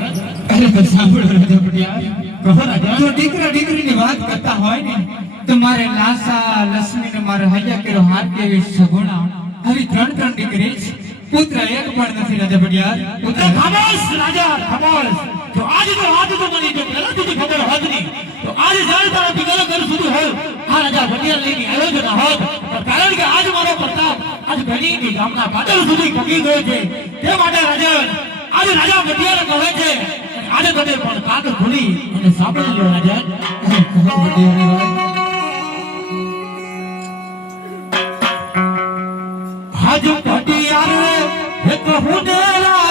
અરે તો સાંભળો રાજા પટિયા કહો રાજા જો દીકરા દીકરીની વાત કરતા હોય ને, તો મારે લાસા, લક્ષ્મી ને મારે હૈયા કેરો હાથ દેવી સગુણા. આવી ત્રણ ત્રણ દીકરી છે. પુત્ર એક પણ નથી રાજા પટિયા પુત્ર ખામોશ, રાજા ખામોશ. તો આજ તો આજ તો મને જો પેલા જ ખબર હોત. નહીં તો આજે જાણે તારા પિતાના ઘર સુધી હોય આ રાજા ભટિયા લઈને આવ્યો જ ન હોત કારણ કે આજ મારો પ્રતાપ આજ ઘણી ગામના પાટણ સુધી પગી ગયો છે. તે માટે રાજા આજે રાજા વટિયાને કહે છે, આજે તને પણ કાગળ ખોલી અને સાંભળી લો રાજા. હાજ પટિયાર એક હું દેલા